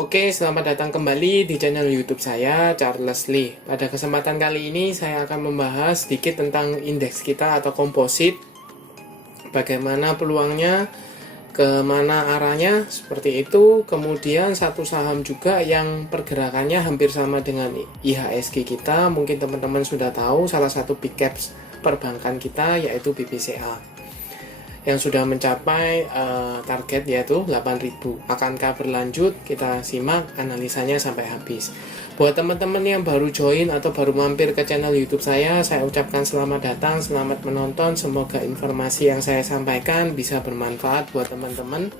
Oke, selamat datang kembali di channel YouTube saya, Charles Lee. Pada kesempatan kali ini, saya akan membahas sedikit tentang indeks kita atau komposit, bagaimana peluangnya, kemana arahnya, seperti itu. Kemudian satu saham juga yang pergerakannya hampir sama dengan IHSG kita. Mungkin teman-teman sudah tahu, salah satu big caps perbankan kita yaitu BBCA. Yang sudah mencapai target yaitu 8.000. Akankah berlanjut? Kita simak analisanya sampai habis. Buat teman-teman yang baru join atau baru mampir ke channel YouTube saya ucapkan selamat datang, selamat menonton. Semoga informasi yang saya sampaikan bisa bermanfaat buat teman-teman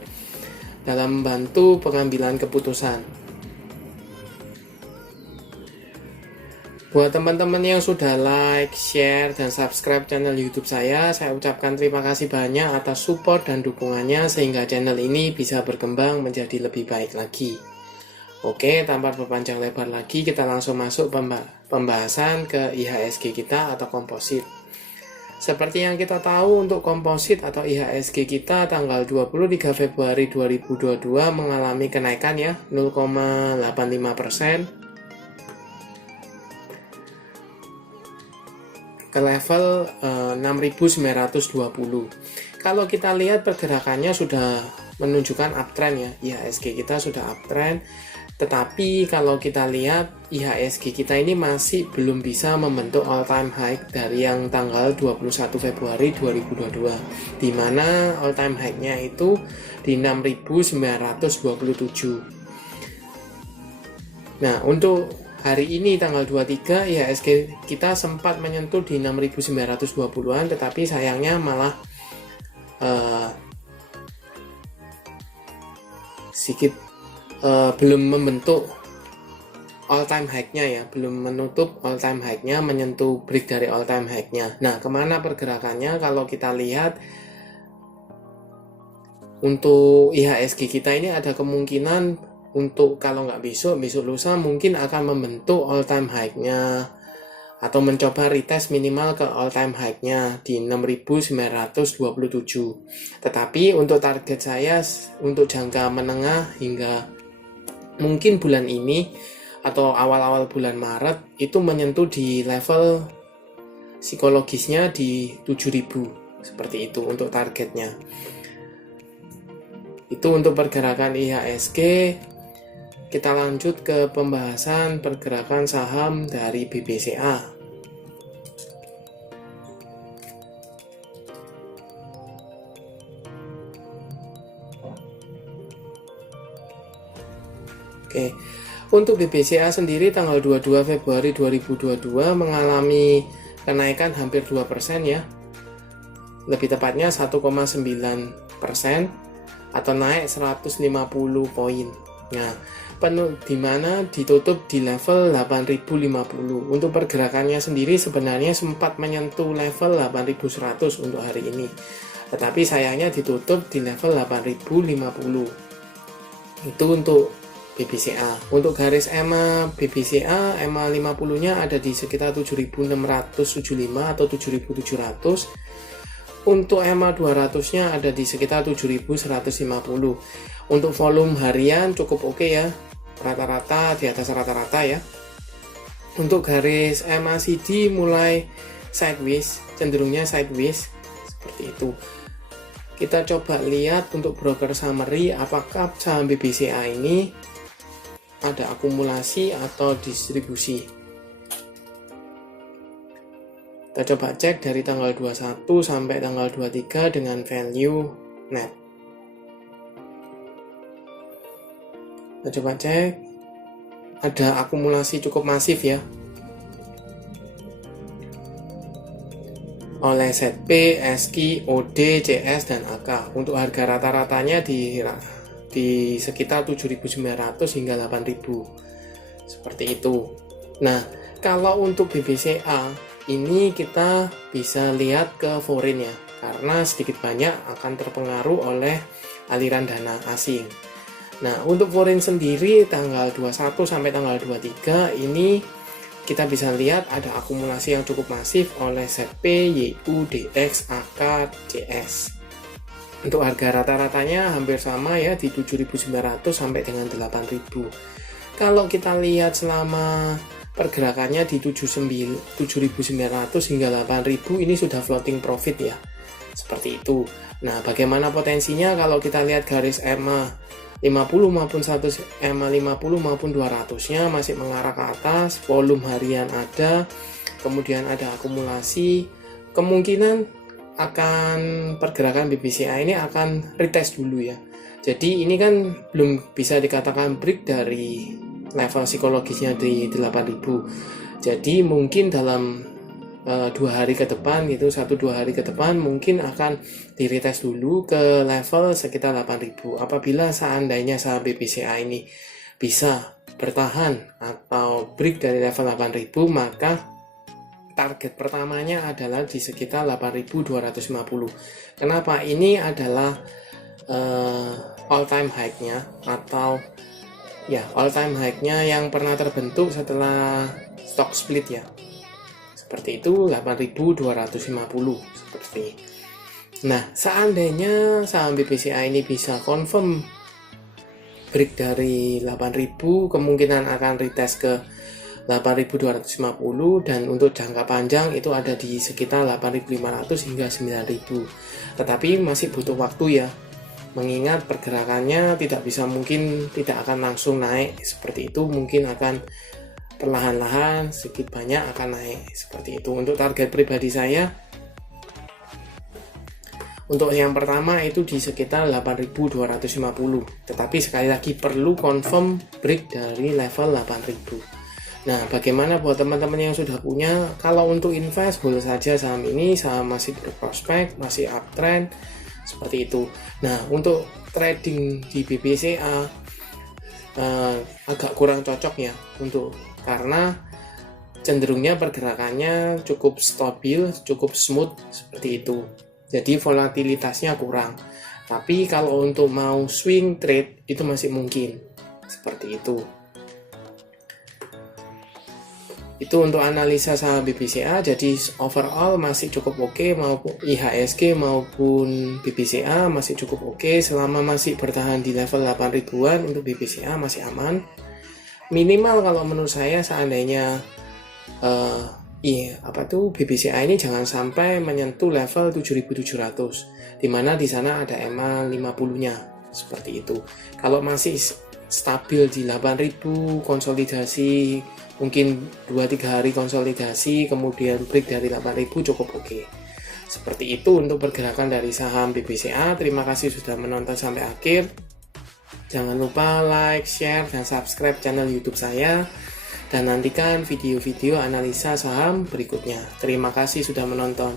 dalam membantu pengambilan keputusan. Buat teman-teman yang sudah like, share, dan subscribe channel YouTube saya ucapkan terima kasih banyak atas support dan dukungannya sehingga channel ini bisa berkembang menjadi lebih baik lagi. Oke, tanpa berpanjang lebar lagi, kita langsung masuk pembahasan ke IHSG kita atau komposit. Seperti yang kita tahu, untuk komposit atau IHSG kita tanggal 23 Februari 2022 mengalami kenaikan ya 0,85%. Ke level 6.920. Kalau kita lihat pergerakannya sudah menunjukkan uptrend ya, IHSG kita sudah uptrend. Tetapi kalau kita lihat IHSG kita ini masih belum bisa membentuk all time high dari yang tanggal 21 Februari 2022, di mana all time high-nya itu di 6.927. Nah, untuk hari ini tanggal 23 IHSG kita sempat menyentuh di 6.920-an, tetapi sayangnya malah sedikit belum membentuk all time high-nya ya, belum menutup all time high-nya, menyentuh break dari all time high-nya. Nah, kemana pergerakannya? Kalau kita lihat untuk IHSG kita ini ada kemungkinan untuk kalau nggak besok lusa mungkin akan membentuk all time high-nya atau mencoba retest minimal ke all time high-nya di 6.927. Tetapi untuk target saya untuk jangka menengah hingga mungkin bulan ini atau awal-awal bulan Maret itu menyentuh di level psikologisnya di 7.000, seperti itu untuk targetnya. Itu untuk pergerakan IHSG. Kita lanjut ke pembahasan pergerakan saham dari BBCA. Oke, untuk BBCA sendiri tanggal 22 Februari 2022 mengalami kenaikan hampir 2% ya. Lebih tepatnya 1,9% atau naik 150 poin. Nah, di mana ditutup di level 8.050. Untuk pergerakannya sendiri sebenarnya sempat menyentuh level 8.100 untuk hari ini. Tetapi sayangnya ditutup di level 8.050. Itu untuk BBCA. Untuk garis EMA BBCA, EMA 50-nya ada di sekitar 7.675 atau 7.700. Untuk EMA 200-nya ada di sekitar 7.150. Untuk volume harian cukup oke ya, rata-rata di atas rata-rata ya. Untuk garis MACD mulai sideways, cenderungnya sideways seperti itu. Kita coba lihat untuk broker summary apakah saham BBCA ini ada akumulasi atau distribusi. Kita coba cek dari tanggal 21 sampai tanggal 23 dengan value net. Kita coba cek, ada akumulasi cukup masif ya oleh ZP, SKI, OD, CS, dan AK. Untuk harga rata-ratanya di sekitar 7.900 hingga 8.000 seperti itu. Nah, kalau untuk BBCA ini kita bisa lihat ke foreign ya, karena sedikit banyak akan terpengaruh oleh aliran dana asing. Nah, untuk foreign sendiri tanggal 21 sampai tanggal 23 ini kita bisa lihat ada akumulasi yang cukup masif oleh ZP, YU, DX, AK, CS. Untuk harga rata-ratanya hampir sama ya, di 7.900 sampai dengan 8.000. Kalau kita lihat selama pergerakannya di 7.900 hingga 8.000, ini sudah floating profit ya, seperti itu. Nah, bagaimana potensinya? Kalau kita lihat garis EMA 50 maupun 100 EMA 50 maupun 200-nya masih mengarah ke atas, volume harian ada, kemudian ada akumulasi, kemungkinan akan pergerakan BBCA ini akan retest dulu ya. Jadi ini kan belum bisa dikatakan break dari level psikologisnya di 8.000. Jadi mungkin dalam 2 hari ke depan gitu, 1-2 hari ke depan mungkin akan di retest dulu ke level sekitar 8.000. Apabila seandainya saham BBCA ini bisa bertahan atau break dari level 8.000, maka target pertamanya adalah di sekitar 8.250. Kenapa? Ini adalah all time high-nya, atau ya all time high-nya yang pernah terbentuk setelah stock split ya. Seperti itu, 8.250 seperti. Nah, seandainya saham BBCA ini bisa confirm break dari 8.000, kemungkinan akan retest ke 8.250, dan untuk jangka panjang itu ada di sekitar 8.500 hingga 9.000. Tetapi masih butuh waktu ya, mengingat pergerakannya tidak akan langsung naik seperti itu, mungkin akan perlahan-lahan sedikit banyak akan naik seperti itu. Untuk target pribadi saya, untuk yang pertama itu di sekitar 8.250, tetapi sekali lagi perlu confirm break dari level 8.000. Nah, bagaimana buat teman-teman yang sudah punya? Kalau untuk invest, boleh saja saham ini, saham masih berprospek, masih uptrend, seperti itu. Nah, untuk trading di BBCA agak kurang cocok ya, karena cenderungnya pergerakannya cukup stabil, cukup smooth seperti itu. Jadi volatilitasnya kurang. Tapi kalau untuk mau swing trade itu masih mungkin, seperti itu. Itu untuk analisa saham BBCA. Jadi overall masih cukup oke, maupun IHSG maupun BBCA masih cukup oke. Selama masih bertahan di level 8.000-an, untuk BBCA masih aman. Minimal kalau menurut saya, seandainya BBCA ini jangan sampai menyentuh level 7.700, dimana di sana ada EMA 50-nya seperti itu. Kalau masih stabil di 8.000, konsolidasi mungkin 2-3 hari konsolidasi, kemudian break dari 8.000 cukup oke. Seperti itu untuk pergerakan dari saham BBCA. Terima kasih sudah menonton sampai akhir. Jangan lupa like, share, dan subscribe channel YouTube saya. Dan nantikan video-video analisa saham berikutnya. Terima kasih sudah menonton.